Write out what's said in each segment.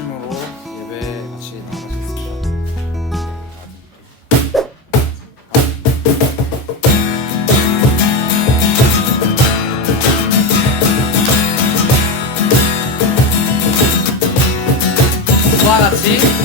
진심으로 예배 같이 나가겠습니다. 와 같이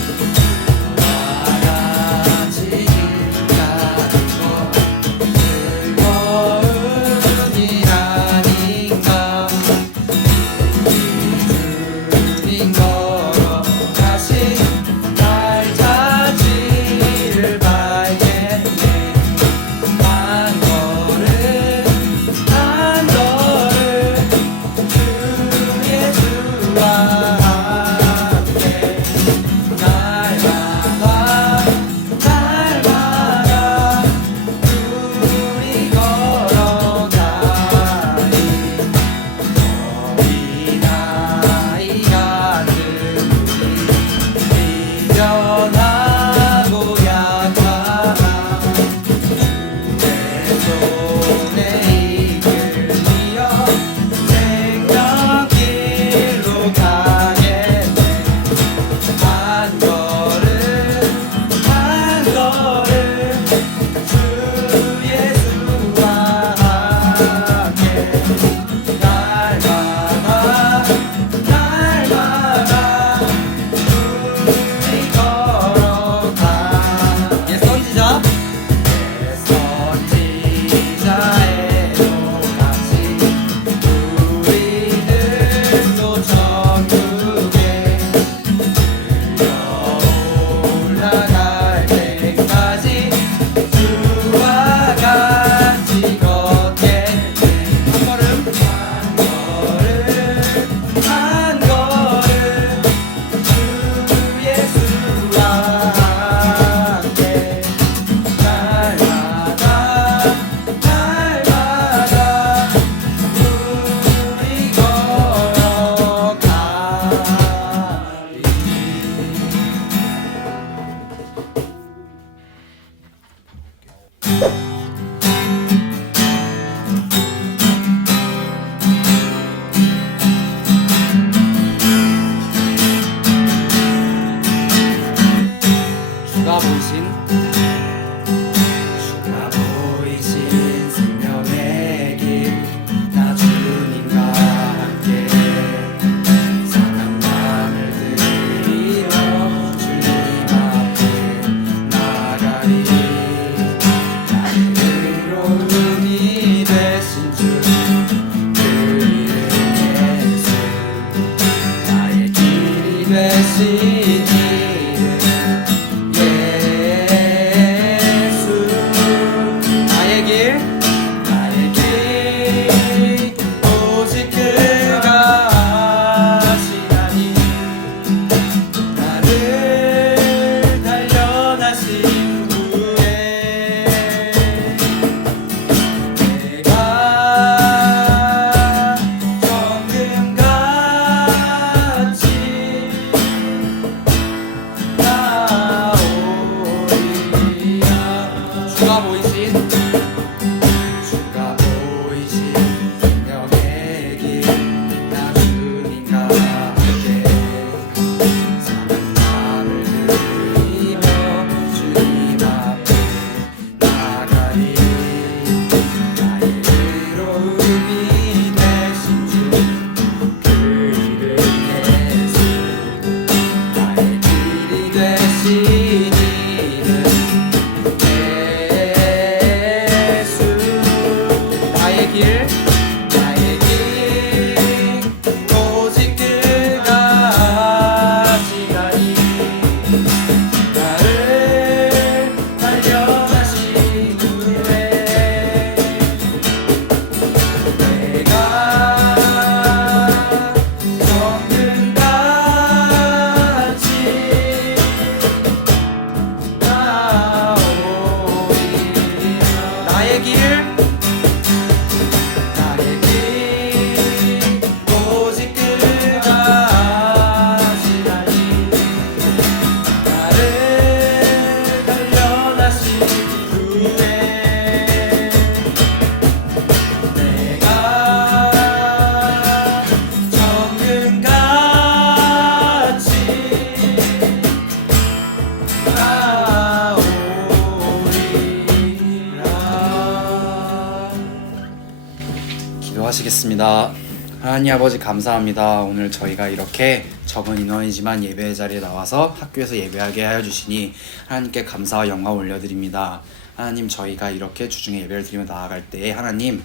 기도하겠습니다. 하나님 아버지 감사합니다. 오늘 저희가 이렇게 적은 인원이지만 예배의 자리에 나와서 학교에서 예배하게 하여 주시니 하나님께 감사와 영광 올려드립니다. 하나님, 저희가 이렇게 주중에 예배를 드리며 나아갈 때에 하나님,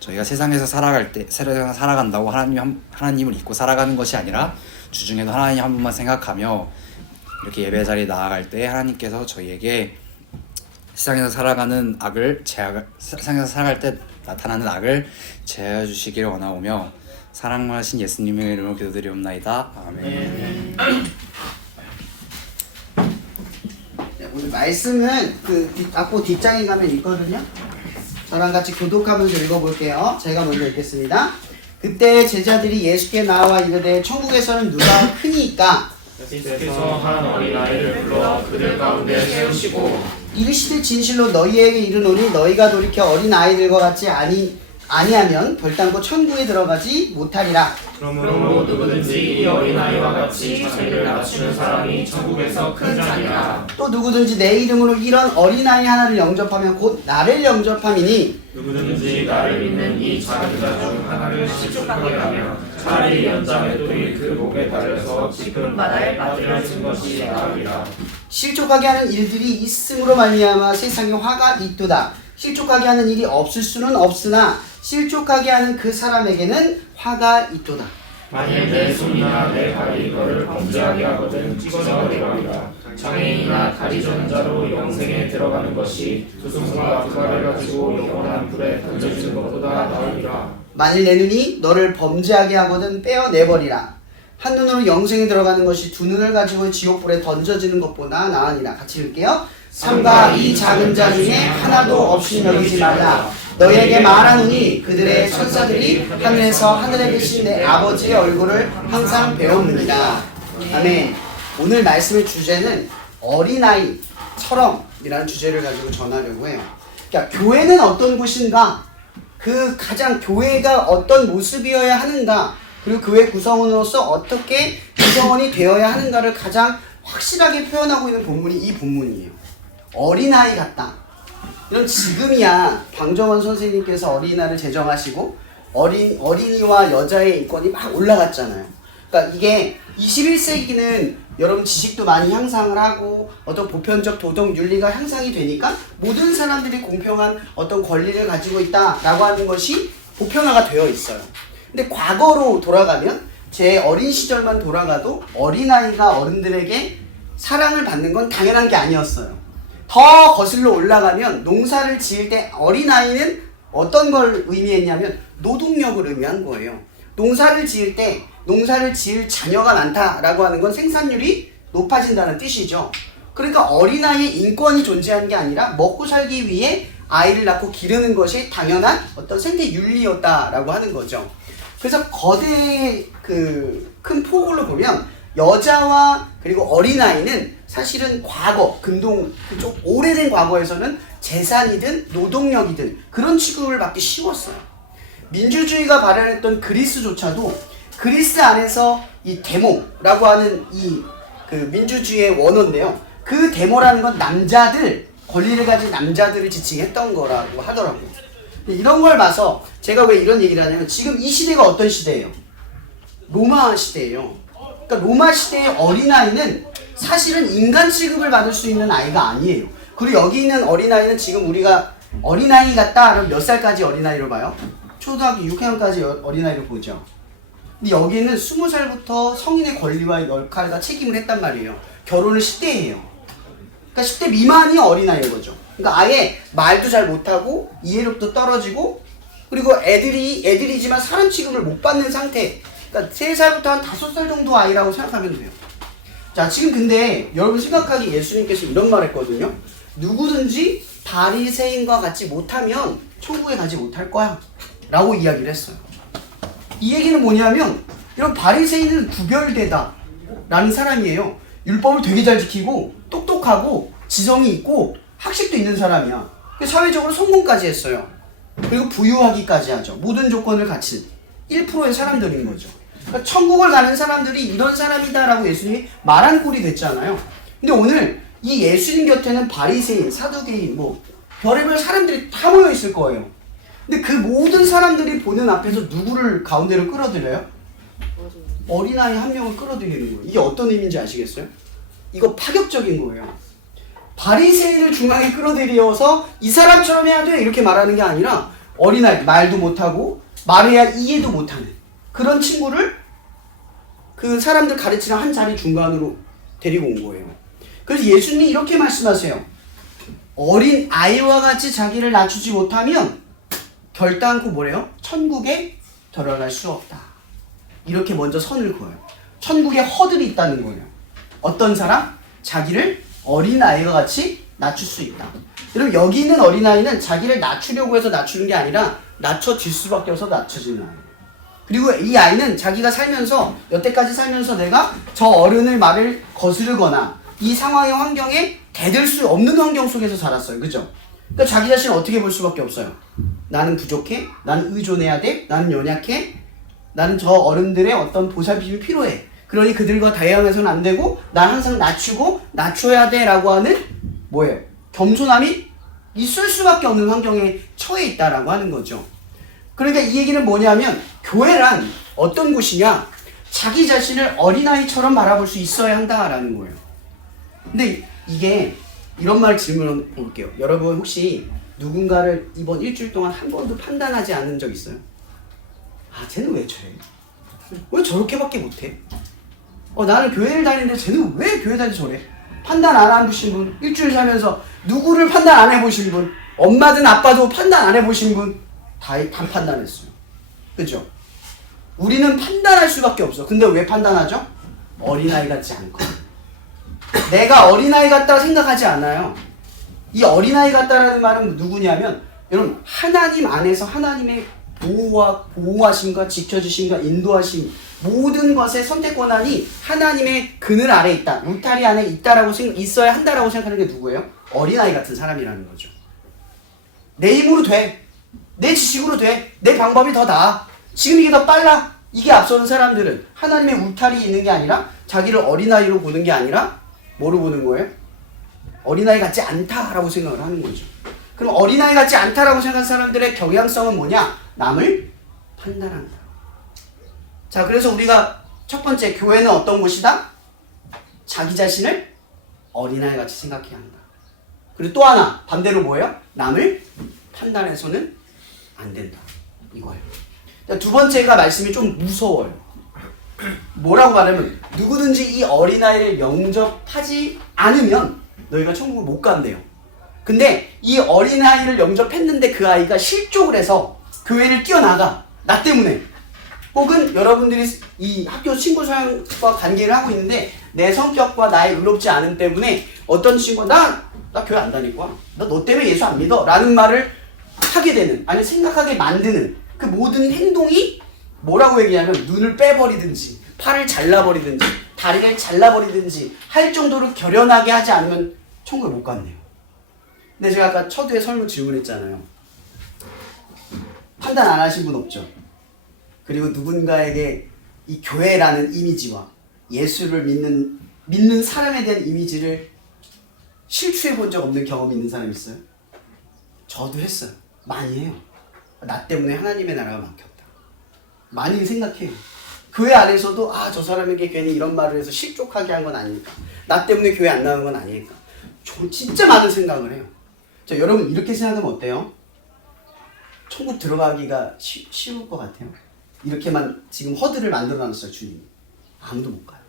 저희가 세상에서 살아간다고 하나님을 잊고 살아가는 것이 아니라 주중에도 하나님 한 분만 생각하며 이렇게 예배 자리에 나아갈 때 하나님께서 저희에게 세상에서 살아가는 세상에서 살아갈 때 나타나는 악을 제하여 주시기를 원하오며 사랑하신 예수님의 이름으로 기도드리옵나이다. 아멘. 네, 오늘 말씀은 앞으로 뒷장에 가면 있거든요. 저랑 같이 교독하면서 읽어볼게요. 제가 먼저 읽겠습니다. 그때 제자들이 예수께 나와 이르되 천국에서는 누가 크니까 예수께서 한 어린아이를 불러 그들 가운데 세우시고 이르시되 진실로 너희에게 이르노니 너희가 돌이켜 어린아이들과 같이 아니하면 결단코 천국에 들어가지 못하리라. 그러므로 누구든지 이 어린아이와 같이 자기를 낮추는 사람이 천국에서 큰 자니라. 또 누구든지 내 이름으로 이런 어린아이 하나를 영접하면 곧 나를 영접함이니 누구든지 나를 믿는 이 작은 자 중 하나를 실족하게 하면 차라리 연장의 돌이 그 목에 달려서 깊은 바다에 빠뜨려진 것이 나으리라. 실족하게 하는 일들이 있음으로 말미암아 세상에 화가 있도다. 실족하게 하는 일이 없을 수는 없으나 실족하게 하는 그 사람에게는 화가 있도다. 만일 내 손이나 내 발이 너를 범죄하게 하거든 찢어버리라. 장애인이나 다리 저는 자로 영생에 들어가는 것이 두 손과 두 발을 가지고 영원한 불에 던져지는 것보다 나으리라. 만일 내 눈이 너를 범죄하게 하거든 떼어내버리라. 한 눈으로 영생에 들어가는 것이 두 눈을 가지고 지옥불에 던져지는 것보다 나으니라. 같이 읽을게요. 삼가 이 작은 자 중에 하나도 없이 여기지 말라. 너희에게 말하노니 그들의 천사들이 하늘에서 하늘에 계신 내 아버지의 얼굴을 항상 배웁니다. 아멘. 오늘 말씀의 주제는 어린아이처럼이라는 주제를 가지고 전하려고 해요. 그러니까 교회는 어떤 곳인가? 가장 교회가 어떤 모습이어야 하는가? 그리고 교회 구성원으로서 어떻게 구성원이 되어야 하는가를 가장 확실하게 표현하고 있는 본문이 이 본문이에요. 어린아이 같다. 이런 지금이야 방정원 선생님께서 어린이날을 제정하시고 어린이와 여자의 인권이 막 올라갔잖아요. 그러니까 이게 21세기는 여러분 지식도 많이 향상을 하고 어떤 보편적 도덕 윤리가 향상이 되니까 모든 사람들이 공평한 어떤 권리를 가지고 있다라고 하는 것이 보편화가 되어 있어요. 근데 과거로 돌아가면 제 어린 시절만 돌아가도 어린아이가 어른들에게 사랑을 받는 건 당연한 게 아니었어요. 더 거슬러 올라가면 농사를 지을 때 어린아이는 어떤 걸 의미했냐면 노동력을 의미한 거예요. 농사를 지을 때 농사를 지을 자녀가 많다라고 하는 건 생산률이 높아진다는 뜻이죠. 그러니까 어린아이의 인권이 존재하는 게 아니라 먹고 살기 위해 아이를 낳고 기르는 것이 당연한 어떤 생태 윤리였다라고 하는 거죠. 그래서 거대 큰 폭으로 보면 여자와 그리고 어린아이는 사실은 과거, 좀 오래된 과거에서는 재산이든 노동력이든 그런 취급을 받기 쉬웠어요. 민주주의가 발현했던 그리스조차도 그리스 안에서 이 데모라고 하는 민주주의의 원어인데요. 그 데모라는 건 권리를 가진 남자들을 지칭했던 거라고 하더라고요. 이런 걸 봐서 제가 왜 이런 얘기를 하냐면 지금 이 시대가 어떤 시대예요? 로마 시대예요. 그러니까 로마 시대의 어린아이는 사실은 인간 취급을 받을 수 있는 아이가 아니에요. 그리고 여기 있는 어린아이는 지금 우리가 어린아이 같다 그럼 몇 살까지 어린아이로 봐요? 초등학교 6학년까지 어린아이로 보죠. 근데 여기는 20살부터 성인의 권리와 역할과 책임을 했단 말이에요. 결혼을 10대 해요. 그러니까 10대 미만이 어린아이인 거죠. 그러니까 아예 말도 잘 못하고 이해력도 떨어지고 그리고 애들이지만 사람 취급을 못 받는 상태. 그러니까 3살부터 한 5살 정도 아이라고 생각하면 돼요. 자, 지금 근데 여러분 생각하기 예수님께서 이런 말 했거든요. 누구든지 바리새인과 같이 못하면 천국에 가지 못할 거야 라고 이야기를 했어요. 이 얘기는 뭐냐면 이런 바리새인은 구별되다 라는 사람이에요. 율법을 되게 잘 지키고 똑똑하고 지성이 있고 학식도 있는 사람이야. 사회적으로 성공까지 했어요. 그리고 부유하기까지 하죠. 모든 조건을 갖춘 1%의 사람들인 거죠. 그러니까 천국을 가는 사람들이 이런 사람이다 라고 예수님이 말한 꼴이 됐잖아요. 근데 오늘 이 예수님 곁에는 바리새인, 사두개인, 별의별 사람들이 다 모여 있을 거예요. 근데 그 모든 사람들이 보는 앞에서 누구를 가운데로 끌어들여요? 어린아이 한 명을 끌어들이는 거예요. 이게 어떤 의미인지 아시겠어요? 이거 파격적인 거예요. 바리새인을 중앙에 끌어들여서 이 사람처럼 해야 돼 이렇게 말하는 게 아니라 어린아이 말도 못하고 말해야 이해도 못하는 그런 친구를 그 사람들 가르치는 한 자리 중간으로 데리고 온 거예요. 그래서 예수님이 이렇게 말씀하세요. 어린 아이와 같이 자기를 낮추지 못하면 결단코 뭐래요? 천국에 들어갈 수 없다. 이렇게 먼저 선을 그어요. 천국에 허들이 있다는 거예요. 어떤 사람? 자기를 어린아이와 같이 낮출 수 있다. 여러분 여기 있는 어린아이는 자기를 낮추려고 해서 낮추는 게 아니라 낮춰질 수밖에 없어서 낮춰지는 아이예요. 그리고 이 아이는 자기가 살면서 여태까지 살면서 내가 저 어른의 말을 거스르거나 이 상황의 환경에 대들 수 없는 환경 속에서 자랐어요. 그죠? 그러니까 자기 자신을 어떻게 볼 수밖에 없어요. 나는 부족해. 나는 의존해야 돼. 나는 연약해. 나는 저 어른들의 어떤 보살핌이 필요해. 그러니 그들과 대항해서는 안 되고 난 항상 낮추고 낮춰야 돼 라고 하는 뭐예요? 겸손함이 있을 수밖에 없는 환경에 처해 있다라고 하는 거죠. 그러니까 이 얘기는 뭐냐면 교회란 어떤 곳이냐? 자기 자신을 어린아이처럼 바라볼 수 있어야 한다라는 거예요. 근데 이게 이런 말 질문 볼게요. 여러분 혹시 누군가를 이번 일주일 동안 한 번도 판단하지 않은 적 있어요? 아 쟤는 왜 저래? 왜 저렇게밖에 못해? 나는 교회를 다니는데 쟤는 왜 교회 다니는데 저래? 판단 안 해보신 분, 일주일 살면서 누구를 판단 안 해보신 분, 엄마든 아빠도 판단 안 해보신 분, 다 판단했어요. 그죠? 우리는 판단할 수밖에 없어. 근데 왜 판단하죠? 어린아이 같지 않고. 내가 어린아이 같다 생각하지 않아요. 이 어린아이 같다라는 말은 누구냐면 여러분 하나님 안에서 하나님의 보호하심과 지켜주심과 인도하심 모든 것의 선택 권한이 하나님의 그늘 아래 있다. 울타리 안에 있다라고 있어야 한다라고 생각하는 게 누구예요? 어린아이 같은 사람이라는 거죠. 내 힘으로 돼. 내 지식으로 돼. 내 방법이 더 나아. 지금 이게 더 빨라. 이게 앞서는 사람들은 하나님의 울타리에 있는 게 아니라 자기를 어린아이로 보는 게 아니라 뭐로 보는 거예요? 어린아이 같지 않다라고 생각을 하는 거죠. 그럼 어린아이 같지 않다라고 생각하는 사람들의 경향성은 뭐냐? 남을 판단한다. 자, 그래서 우리가 첫 번째 교회는 어떤 곳이다? 자기 자신을 어린아이 같이 생각해야 한다. 그리고 또 하나 반대로 뭐예요? 남을 판단해서는 안 된다. 이거예요. 두 번째가 말씀이 좀 무서워요. 뭐라고 말하면 누구든지 이 어린아이를 영접하지 않으면 너희가 천국을 못 간대요. 근데 이 어린아이를 영접했는데 그 아이가 실족을 해서 교회를 뛰어나가. 나 때문에. 혹은 여러분들이 이 학교 친구 사람과 관계를 하고 있는데 내 성격과 나의 의롭지 않음 때문에 어떤 친구가 나 교회 안 다닐 거야. 나 너 때문에 예수 안 믿어. 라는 말을 하게 되는 아니 생각하게 만드는 그 모든 행동이 뭐라고 얘기하면 눈을 빼버리든지 팔을 잘라버리든지 다리를 잘라버리든지 할 정도로 결연하게 하지 않으면 천국에 못 갔네요. 근데 제가 아까 첫회 설문 질문했잖아요. 판단 안 하신 분 없죠? 그리고 누군가에게 이 교회라는 이미지와 예수를 믿는 사람에 대한 이미지를 실추해 본 적 없는 경험이 있는 사람 있어요? 저도 했어요. 많이 해요. 나 때문에 하나님의 나라가 막혔다. 많이 생각해요. 교회 안에서도 저 사람에게 괜히 이런 말을 해서 실족하게 한 건 아닐까. 나 때문에 교회 안 나온 건 아닐까. 저 진짜 많은 생각을 해요. 자, 여러분 이렇게 생각하면 어때요? 천국 들어가기가 쉬울 것 같아요. 이렇게만 지금 허들을 만들어놨어요, 주님이. 아무도 못 가요.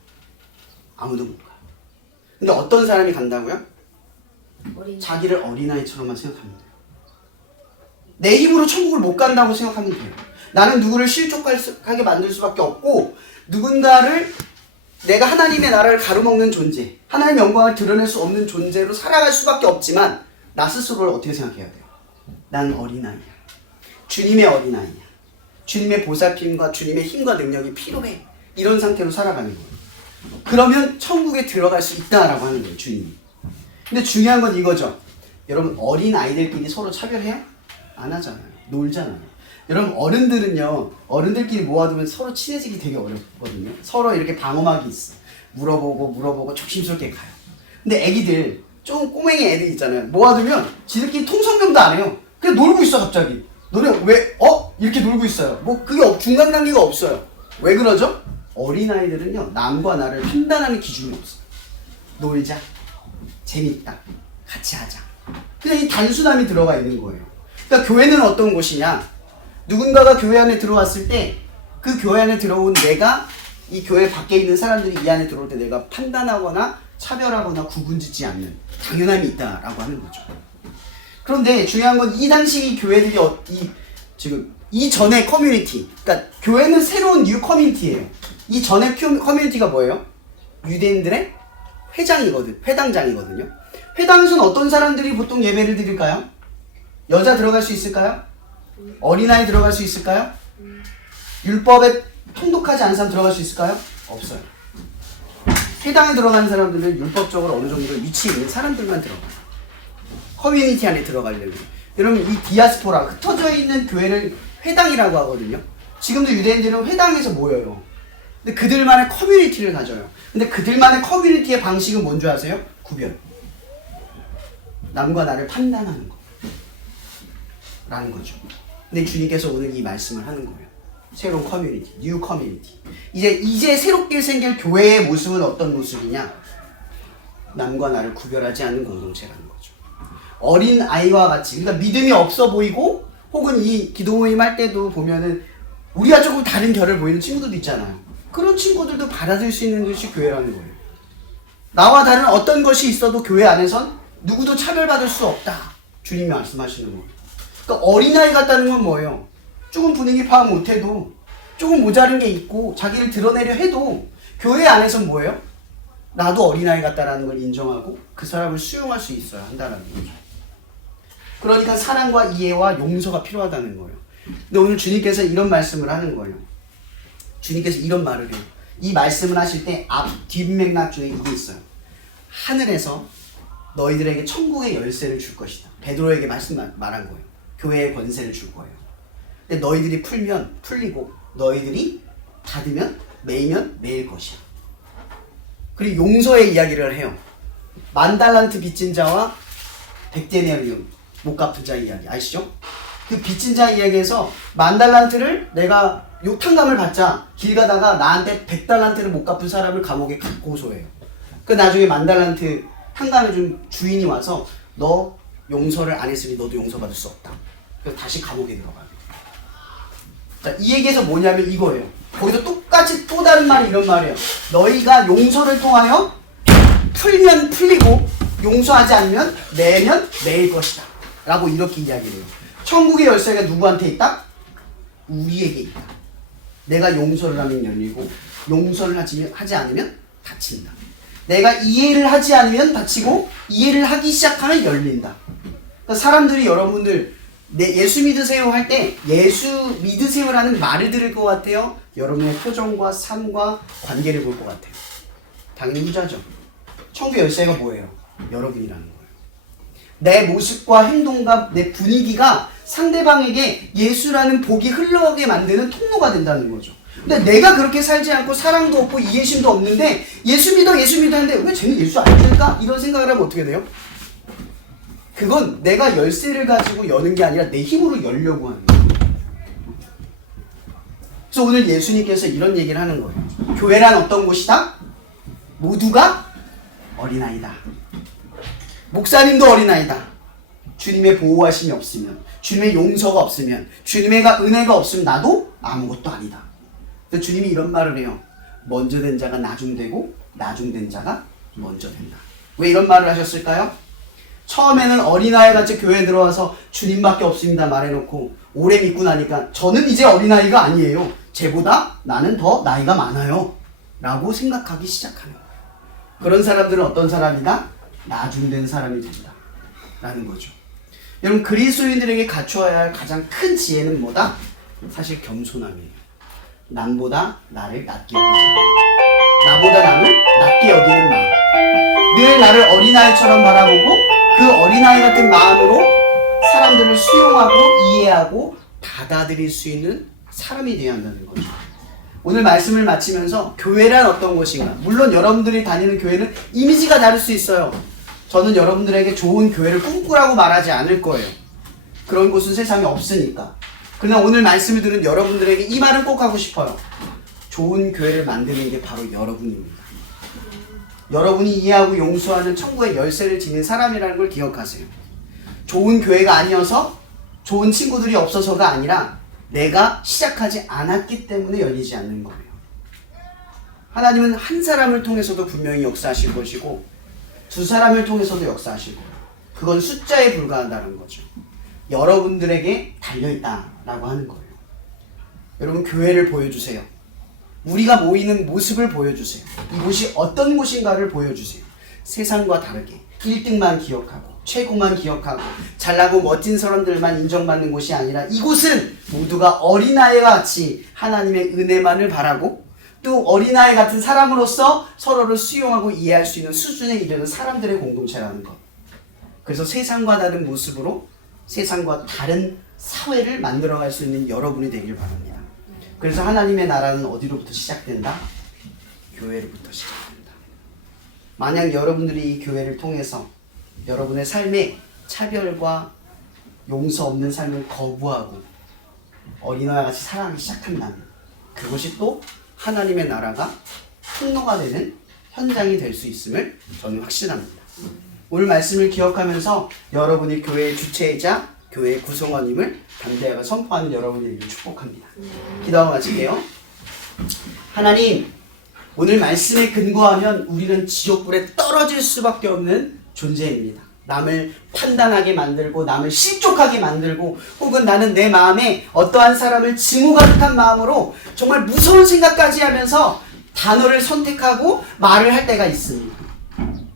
아무도 못 가요. 근데 어떤 사람이 간다고요? 자기를 어린아이처럼만 생각하면 돼요. 내 힘으로 천국을 못 간다고 생각하면 돼요. 나는 누구를 실족하게 만들 수밖에 없고 누군가를 내가 하나님의 나라를 가로먹는 존재, 하나님의 영광을 드러낼 수 없는 존재로 살아갈 수밖에 없지만 나 스스로를 어떻게 생각해야 돼요? 난 어린아이야. 주님의 어린아이야. 주님의 보살핌과 주님의 힘과 능력이 필요해. 이런 상태로 살아가는 거예요. 그러면 천국에 들어갈 수 있다라고 하는 거예요, 주님이. 근데 중요한 건 이거죠. 여러분 어린아이들끼리 서로 차별해요? 안 하잖아요. 놀잖아요. 여러분 어른들은요, 어른들끼리 모아두면 서로 친해지기 되게 어렵거든요. 서로 이렇게 방어막이 있어. 물어보고 조심스럽게 가요. 근데 애기들, 좀 꼬맹이 애들 있잖아요. 모아두면 지들끼리 통성명도 안 해요. 그냥 놀고 있어 갑자기. 너네 왜 이렇게 놀고 있어요? 뭐 그게 중간 단계가 없어요. 왜 그러죠? 어린아이들은요 남과 나를 판단하는 기준이 없어요. 놀자, 재밌다, 같이 하자. 그냥 이 단순함이 들어가 있는 거예요. 그러니까 교회는 어떤 곳이냐? 누군가가 교회 안에 들어왔을 때 그 교회 안에 들어온 내가 이 교회 밖에 있는 사람들이 이 안에 들어올 때 내가 판단하거나 차별하거나 구분짓지 않는 당연함이 있다라고 하는 거죠. 그런데 중요한 건 이 당시 이 교회들이 지금 이전의 커뮤니티, 그러니까 교회는 새로운 뉴 커뮤니티예요. 이전의 커뮤니티가 뭐예요? 유대인들의 회당장이거든요. 회당에서는 어떤 사람들이 보통 예배를 드릴까요? 여자 들어갈 수 있을까요? 어린아이 들어갈 수 있을까요? 율법에 통독하지 않은 사람 들어갈 수 있을까요? 없어요. 회당에 들어가는 사람들은 율법적으로 어느 정도 위치에 있는 사람들만 들어가요. 커뮤니티 안에 들어가려면. 여러분 이 디아스포라 흩어져 있는 교회를 회당이라고 하거든요. 지금도 유대인들은 회당에서 모여요. 근데 그들만의 커뮤니티를 가져요. 근데 그들만의 커뮤니티의 방식은 뭔지 아세요? 구별. 남과 나를 판단하는 거. 라는 거죠. 근데 주님께서 오늘 이 말씀을 하는 거예요. 새로운 커뮤니티, 뉴 커뮤니티. 이제 새롭게 생길 교회의 모습은 어떤 모습이냐? 남과 나를 구별하지 않는 공동체라는 거죠. 어린 아이와 같이, 그러니까 믿음이 없어 보이고, 혹은 이 기도 모임 할 때도 보면은 우리가 조금 다른 결을 보이는 친구들도 있잖아요. 그런 친구들도 받아들일 수 있는 것이 교회라는 거예요. 나와 다른 어떤 것이 있어도 교회 안에선 누구도 차별받을 수 없다. 주님이 말씀하시는 거예요. 그러니까 어린아이 같다는 건 뭐예요? 조금 분위기 파악 못해도, 조금 모자른 게 있고 자기를 드러내려 해도 교회 안에선 뭐예요? 나도 어린아이 같다라는 걸 인정하고 그 사람을 수용할 수 있어야 한다는 거죠. 그러니까 사랑과 이해와 용서가 필요하다는 거예요. 근데 오늘 주님께서 이런 말씀을 하는 거예요. 주님께서 이런 말을 해요. 이 말씀을 하실 때 뒷맥락 중에 이게 있어요. 하늘에서 너희들에게 천국의 열쇠를 줄 것이다. 베드로에게 말한 거예요. 교회의 권세를 줄 거예요. 근데 너희들이 풀면 풀리고 너희들이 닫으면 매이면 매일 것이야. 그리고 용서의 이야기를 해요. 10,000달란트 빚진 자와 100데나리온 못 갚은 자 이야기 아시죠? 그 빚진 자 이야기에서 10,000달란트를 내가 욕탕감을 받자 길 가다가 나한테 100달란트를 못 갚은 사람을 감옥에 고소해요. 그 나중에 10,000달란트 탕감을 준 주인이 와서 너 용서를 안 했으니 너도 용서받을 수 없다. 그래서 다시 감옥에 들어가요. 자, 이 얘기에서 뭐냐면 이거예요. 거기서 똑같이 또 다른 말이 이런 말이에요. 너희가 용서를 통하여 풀면 풀리고 용서하지 않으면 매면 매일 것이다. 라고 이렇게 이야기를 해요. 천국의 열쇠가 누구한테 있다? 우리에게 있다. 내가 용서를 하면 열리고 용서를 하지 않으면 닫힌다. 내가 이해를 하지 않으면 닫히고 이해를 하기 시작하면 열린다. 그러니까 사람들이 여러분들 예수 믿으세요 할 때 예수 믿으세요라는 말을 들을 것 같아요? 여러분의 표정과 삶과 관계를 볼 것 같아요? 당연히 후자죠. 천국의 열쇠가 뭐예요? 여러분이라는 거예요. 내 모습과 행동과 내 분위기가 상대방에게 예수라는 복이 흘러가게 만드는 통로가 된다는 거죠. 근데 내가 그렇게 살지 않고 사랑도 없고 이해심도 없는데 예수 믿어 하는데 왜 쟤는 예수 안 믿을까? 이런 생각을 하면 어떻게 돼요? 그건 내가 열쇠를 가지고 여는 게 아니라 내 힘으로 열려고 하는 거예요. 그래서 오늘 예수님께서 이런 얘기를 하는 거예요. 교회란 어떤 곳이다? 모두가 어린아이다. 목사님도 어린아이다. 주님의 보호하심이 없으면, 주님의 용서가 없으면, 주님의 은혜가 없으면 나도 아무것도 아니다. 그래서 주님이 이런 말을 해요. 먼저 된 자가 나중되고 나중된 자가 먼저 된다. 왜 이런 말을 하셨을까요? 처음에는 어린아이 같이 교회에 들어와서 주님밖에 없습니다 말해놓고 오래 믿고 나니까 저는 이제 어린아이가 아니에요. 쟤보다 나는 더 나이가 많아요. 라고 생각하기 시작하는 거예요. 그런 사람들은 어떤 사람이다? 나중된 사람이 된다. 라는 거죠. 여러분 그리스도인들에게 갖추어야 할 가장 큰 지혜는 뭐다? 사실 겸손함이에요. 남보다 나를 낮게 여기자. 나보다 남을 낮게 여기는 마음. 늘 나를 어린아이처럼 바라보고 그 어린아이 같은 마음으로 사람들을 수용하고 이해하고 받아들일 수 있는 사람이 되어야 한다는 거죠. 오늘 말씀을 마치면서 교회란 어떤 곳인가? 물론 여러분들이 다니는 교회는 이미지가 다를 수 있어요. 저는 여러분들에게 좋은 교회를 꿈꾸라고 말하지 않을 거예요. 그런 곳은 세상에 없으니까. 그러나 오늘 말씀을 들은 여러분들에게 이 말은 꼭 하고 싶어요. 좋은 교회를 만드는 게 바로 여러분입니다. 여러분이 이해하고 용서하는 천국의 열쇠를 지닌 사람이라는 걸 기억하세요. 좋은 교회가 아니어서 좋은 친구들이 없어서가 아니라 내가 시작하지 않았기 때문에 열리지 않는 거예요. 하나님은 한 사람을 통해서도 분명히 역사하실 것이고 두 사람을 통해서도 역사하실 거예요. 그건 숫자에 불과하다는 거죠. 여러분들에게 달려있다라고 하는 거예요. 여러분 교회를 보여주세요. 우리가 모이는 모습을 보여주세요. 이곳이 어떤 곳인가를 보여주세요. 세상과 다르게 1등만 기억하고 최고만 기억하고 잘나고 멋진 사람들만 인정받는 곳이 아니라 이곳은 모두가 어린아이와 같이 하나님의 은혜만을 바라고 또 어린아이 같은 사람으로서 서로를 수용하고 이해할 수 있는 수준에 이르는 사람들의 공동체라는 것. 그래서 세상과 다른 모습으로 세상과 다른 사회를 만들어갈 수 있는 여러분이 되길 바랍니다. 그래서 하나님의 나라는 어디로부터 시작된다? 교회로부터 시작된다. 만약 여러분들이 이 교회를 통해서 여러분의 삶에 차별과 용서 없는 삶을 거부하고 어린아이와 같이 살아가기 시작한다면 그것이 또 하나님의 나라가 통로가 되는 현장이 될 수 있음을 저는 확신합니다. 오늘 말씀을 기억하면서 여러분이 교회의 주체이자 교회의 구성원임을 담대하게 선포하는 여러분들을 축복합니다. 기도하고 마칠게요. 하나님, 오늘 말씀에 근거하면 우리는 지옥불에 떨어질 수밖에 없는 존재입니다. 남을 판단하게 만들고 남을 실족하게 만들고 혹은 나는 내 마음에 어떠한 사람을 증오 가득한 마음으로 정말 무서운 생각까지 하면서 단어를 선택하고 말을 할 때가 있습니다.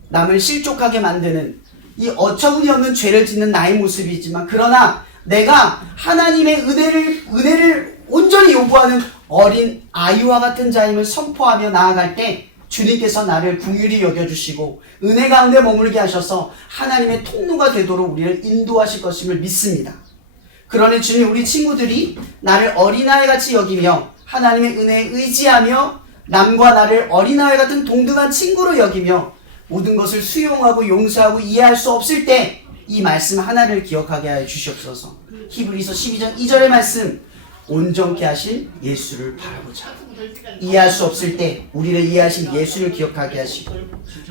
남을 실족하게 만드는 이 어처구니 없는 죄를 짓는 나의 모습이지만 그러나 내가 하나님의 은혜를 온전히 요구하는 어린 아이와 같은 자임을 선포하며 나아갈 때 주님께서 나를 긍휼히 여겨주시고 은혜 가운데 머물게 하셔서 하나님의 통로가 되도록 우리를 인도하실 것임을 믿습니다. 그러니 주님, 우리 친구들이 나를 어린아이같이 여기며 하나님의 은혜에 의지하며 남과 나를 어린아이 같은 동등한 친구로 여기며 모든 것을 수용하고 용서하고 이해할 수 없을 때 이 말씀 하나를 기억하게 하여 주시옵소서. 히브리서 12장 2절의 말씀, 온전케 하신 예수를 바라보자. 이해할 수 없을 때 우리를 이해하신 예수를 기억하게 하시고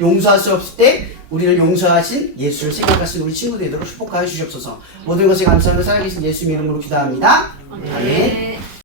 용서할 수 없을 때 우리를 용서하신 예수를 생각하신 우리 친구들 되도록 축복하여 주시옵소서. 모든 것에 감사하며 살아계신 예수 이름으로 기도합니다. 아멘.